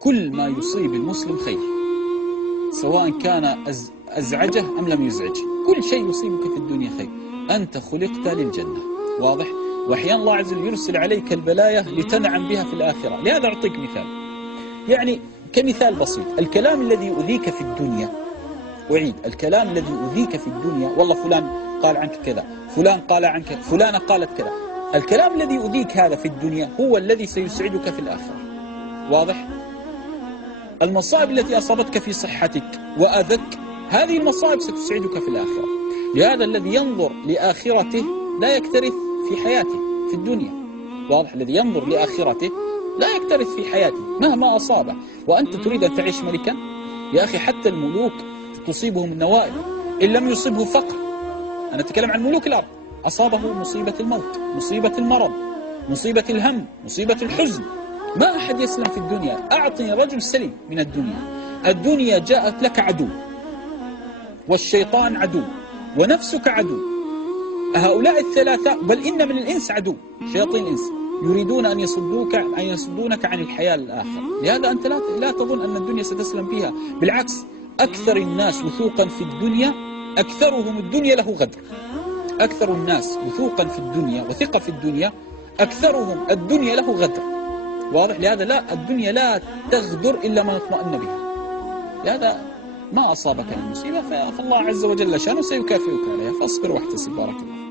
كل ما يصيب المسلم خير، سواء كان أزعجه أم لم يزعجه، كل شيء يصيبك في الدنيا خير. أنت خلقت للجنة، واضح؟ وأحيانا الله عز وجل يرسل عليك البلايا لتنعم بها في الآخرة. لهذا أعطيك مثال، يعني كمثال بسيط، الكلام الذي يؤذيك في الدنيا، أعيد، الكلام الذي يؤذيك في الدنيا، والله فلان قال عنك كذا، فلان قال عنك، فلانة قالت كذا، الكلام الذي يؤذيك هذا في الدنيا هو الذي سيسعدك في الآخرة، واضح؟ المصائب التي أصابتك في صحتك وأذك، هذه المصائب ستسعدك في الآخرة. لهذا الذي ينظر لآخرته لا يكترث في حياته في الدنيا، واضح؟ الذي ينظر لآخرته لا يكترث في حياته مهما أصابه. وأنت تريد أن تعيش ملكا؟ يا أخي حتى الملوك تصيبهم النوائب، إن لم يصبه فقر، أنا أتكلم عن ملوك الأرض، أصابه مصيبة الموت، مصيبة المرض، مصيبة الهم، مصيبة الحزن. ما أحد يسلم في الدنيا. أعطني رجل سليم من الدنيا. الدنيا جاءت لك عدو، والشيطان عدو، ونفسك عدو. هؤلاء الثلاثة، بل إن من الإنس عدو، شياطين الإنس يريدون أن يصدونك عن الحياة الآخرة. لهذا أنت لا تظن أن الدنيا ستسلم فيها، بالعكس، أكثر الناس وثوقا في الدنيا أكثرهم الدنيا له غدر. أكثر الناس وثوقا في الدنيا وثقة في الدنيا أكثرهم الدنيا له غدر، واضح؟ لهذا لا، الدنيا لا تغدر إلا من اطمأن بها. لهذا ما أصابك من مصيبة فالله عز وجل شأنه سيكافئك عليها، فاصبر واحتسب. بارك الله.